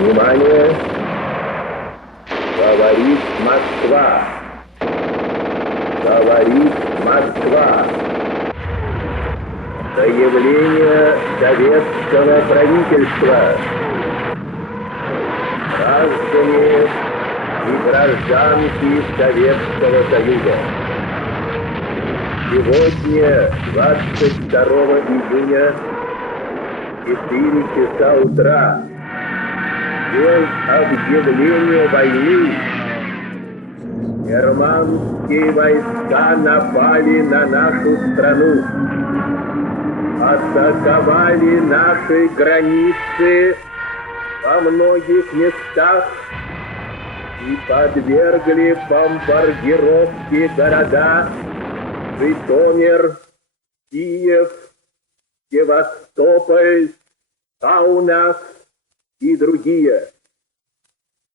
Внимание! Говорит Москва! Говорит Москва! Заявление советского правительства. Граждане и гражданки Советского Союза. Сегодня, 22 июня, 4 часа утра, день объявления войны, германские войска напали на нашу страну, атаковали наши границы во многих местах и подвергли бомбардировке города Житомир, Киев, Севастополь, Каунас и другие.